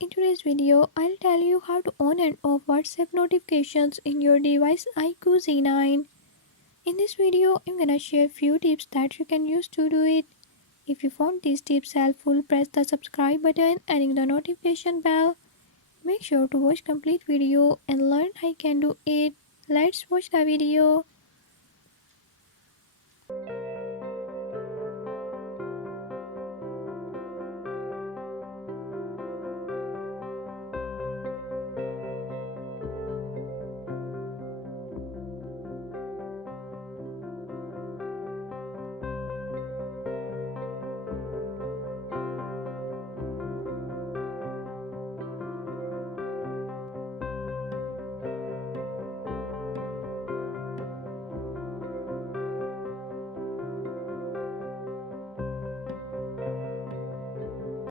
in today's video, I'll tell you how to on and off WhatsApp notifications in your device IQOO Z9. In this video, I'm gonna share few tips that you can use to do it. If you found these tips helpful, press the subscribe button and ring the notification bell. Make sure to watch complete video and learn how you can do it. Let's watch the video.